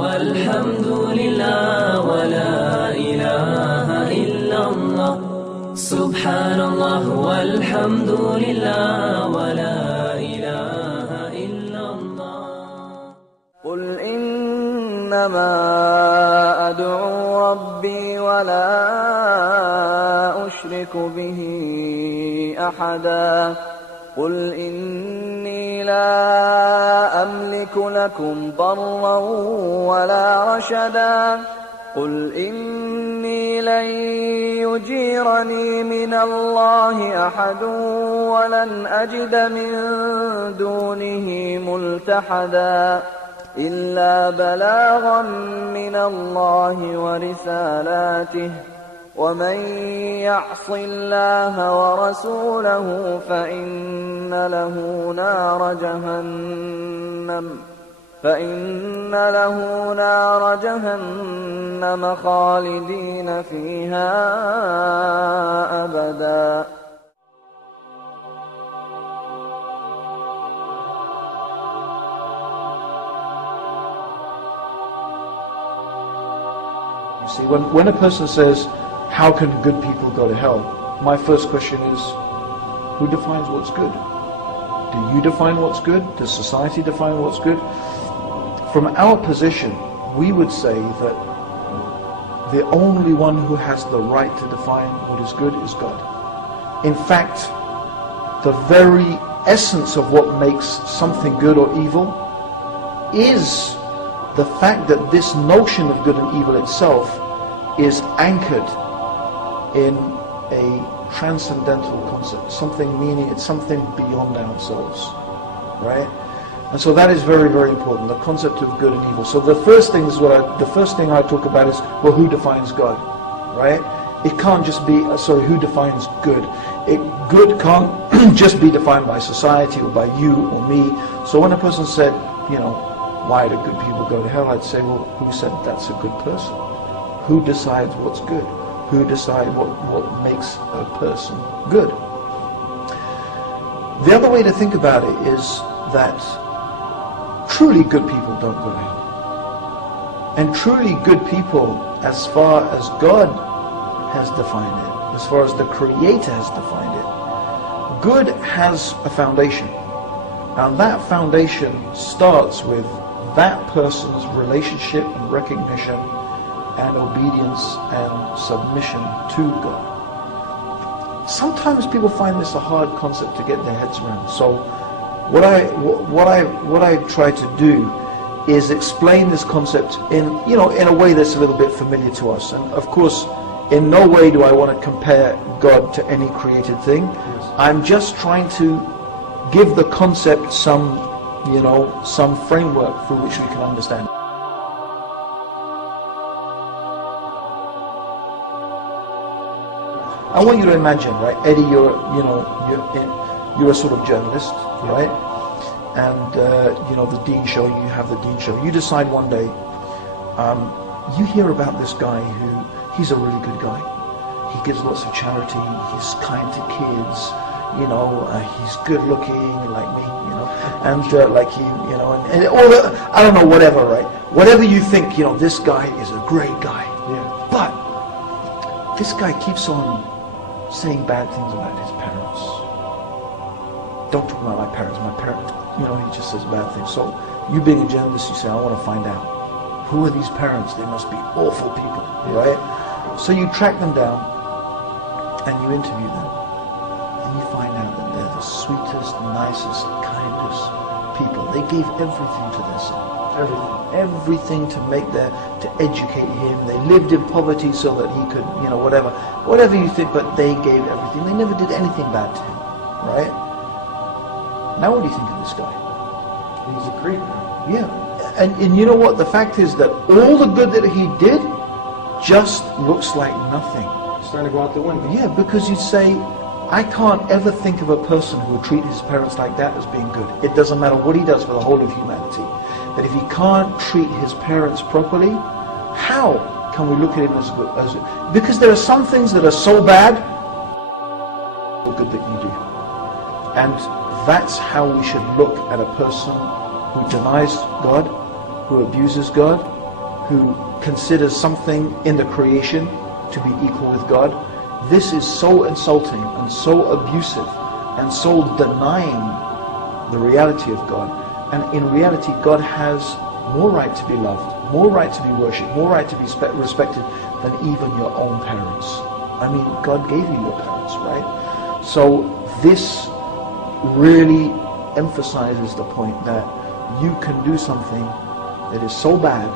والحمد لله ولا إله إلا الله سبحان الله والحمد لله ولا إله إلا الله قل إنما أدعو ربي ولا أشرك به أحدا قل إني لا أملك لكم ضرا ولا رشدا قل إني لن يجيرني من الله أحد ولن أجد من دونه ملتحدا إلا بلاغا من الله ورسالاته ومن يعص الله ورسوله فإن له نار جهنم خالدين فيها أبدا. See, when a person says, how can good people go to hell? My first question is, who defines what's good? Do you define what's good? Does society define what's good? From our position, we would say that the only one who has the right to define what is good is God. In fact, the very essence of what makes something good or evil is the fact that this notion of good and evil itself is anchored in a transcendental concept, something meaning it's something beyond ourselves, right? And so that is very, very important, the concept of good and evil. So the first thing I talk about is, well, who defines God, right? It can't just be, who defines good? Good can't just be defined by society or by you or me. So when a person said, why do good people go to hell? I'd say, well, who said that's a good person? Who decides what's good? Who decides what makes a person good? The other way to think about it is that truly good people don't go to hell. And truly good people, as far as God has defined it, as far as the Creator has defined it, good has a foundation. And that foundation starts with that person's relationship and recognition and obedience and submission to God. Sometimes people find this a hard concept to get their heads around. So what I try to do is explain this concept in a way that's a little bit familiar to us. And of course, in no way do I want to compare God to any created thing. I'm just trying to give the concept some framework through which we can understand. I want you to imagine, right, Eddie, you're a sort of journalist, right? And the Dean Show, you have the Dean Show. You decide one day, you hear about this guy he's a really good guy. He gives lots of charity. He's kind to kids. He's good looking like me, and like you, and all the, I don't know, whatever, right? Whatever you think, this guy is a great guy. Yeah. But this guy keeps on saying bad things about his parents. Don't talk about my parents. My parents, he just says bad things. So you being a journalist, you say, I want to find out, who are these parents? They must be awful people, right? So you track them down and you interview them. And you find out that they're the sweetest, nicest, kindest people. They gave everything to their son. Everything to educate him. They lived in poverty so that he could, whatever you think, but they gave everything. They never did anything bad to him, right? Now what do you think of this guy? He's a creep. Yeah, and you know what? The fact is that all the good that he did just looks like nothing. It's starting to go out the window. Yeah, because you say, I can't ever think of a person who would treat his parents like that as being good. It doesn't matter what he does for the whole of humanity. But if he can't treat his parents properly, how can we look at him as good? Because there are some things that are so bad, the good that you do. And that's how we should look at a person who denies God, who abuses God, who considers something in the creation to be equal with God, this is so insulting and so abusive and so denying the reality of God. And in reality, God has more right to be loved, more right to be worshipped, more right to be respected than even your own parents. I mean, God gave you your parents, right? So this really emphasizes the point that you can do something that is so bad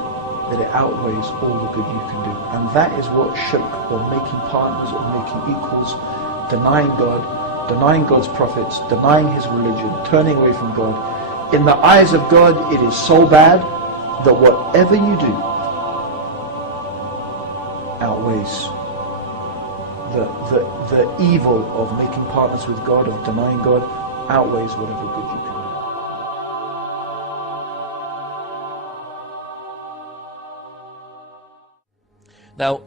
that it outweighs all the good you can do. And that is what shirk, or making partners, or making equals, denying God, denying God's prophets, denying His religion, turning away from God. In the eyes of God, it is so bad that whatever you do outweighs the evil of making partners with God, of denying God, outweighs whatever good you can do. Now,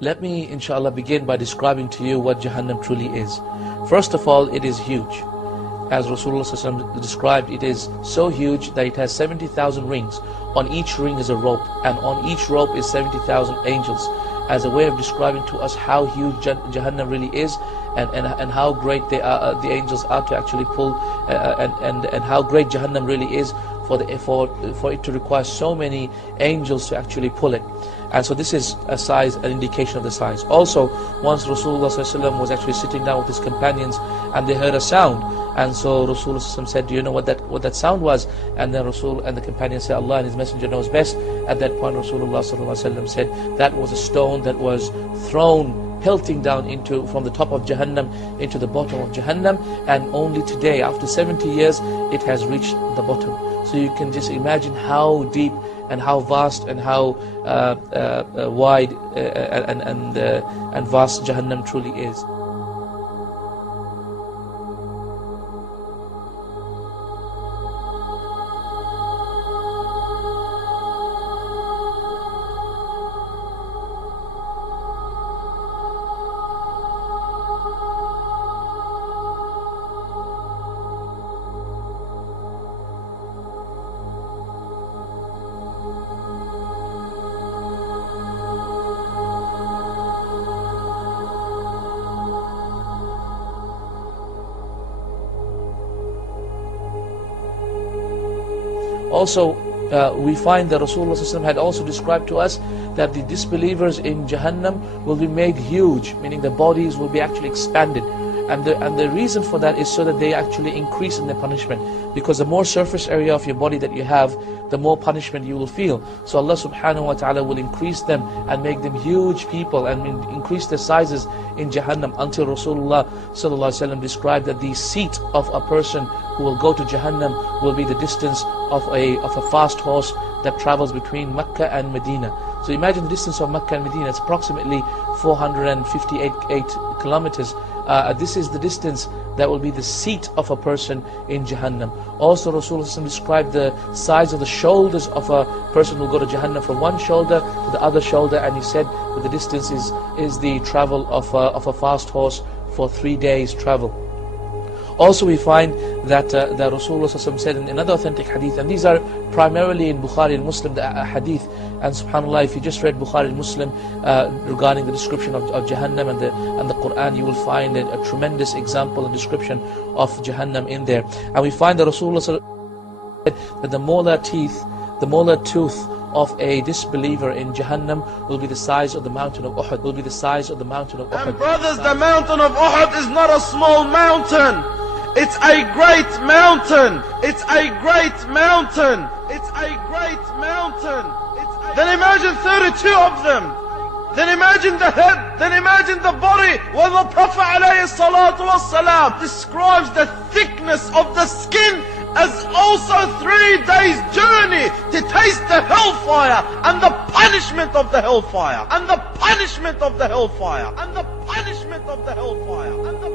let me inshallah begin by describing to you what Jahannam truly is. First of all, it is huge. As Rasulullah ﷺ described, it is so huge that it has 70,000 rings. On each ring is a rope, and on each rope is 70,000 angels, as a way of describing to us how huge Jahannam really is, and how great they are, the angels are to actually pull, and how great Jahannam really is for it to require so many angels to actually pull it. And so this is a size, an indication of the size. Also, once Rasulullah ﷺ was actually sitting down with his companions, and they heard a sound, and so Rasulullah ﷺ said, "Do you know what that sound was?" And then Rasul and the companions said, "Allah and His Messenger knows best." At that point, Rasulullah ﷺ said, "That was a stone that was thrown, pelting down from the top of Jahannam into the bottom of Jahannam, and only today, after 70 years, it has reached the bottom." So you can just imagine how deep and how vast and how wide and vast Jahannam truly is. Also, we find that Rasulullah ﷺ had also described to us that the disbelievers in Jahannam will be made huge, meaning their bodies will be actually expanded. And the reason for that is so that they actually increase in their punishment. Because the more surface area of your body that you have, the more punishment you will feel. So Allah subhanahu wa ta'ala will increase them and make them huge people and increase their sizes in Jahannam, until Rasulullah sallallahu alaihi wasallam described that the seat of a person who will go to Jahannam will be the distance of a fast horse that travels between Mecca and Medina. So imagine the distance of Mecca and Medina. It's approximately 458 kilometers. This is the distance that will be the seat of a person in Jahannam. Also, Rasulullah described the size of the shoulders of a person who will go to Jahannam, from one shoulder to the other shoulder, and he said that the distance is the travel of a fast horse for 3 days travel. Also, we find that Rasulullah said in another authentic hadith, and these are primarily in Bukhari and Muslim, the hadith. And subhanAllah, if you just read Bukhari and Muslim regarding the description of Jahannam and the Quran, you will find a tremendous example and description of Jahannam in there. And we find that Rasulullah said that the molar tooth of a disbeliever in Jahannam will be the size of the mountain of Uhud. Will be the size of the mountain of Uhud. And brothers, the mountain of Uhud is not a small mountain. It's a great mountain. It's a great mountain. It's a great mountain. Then imagine 32 of them. Then imagine the head. Then imagine the body. When the Prophet ﷺ describes the thickness of the skin as also 3 days journey to taste the hellfire and the punishment of the hellfire and the punishment of the hellfire and the punishment of the hellfire and the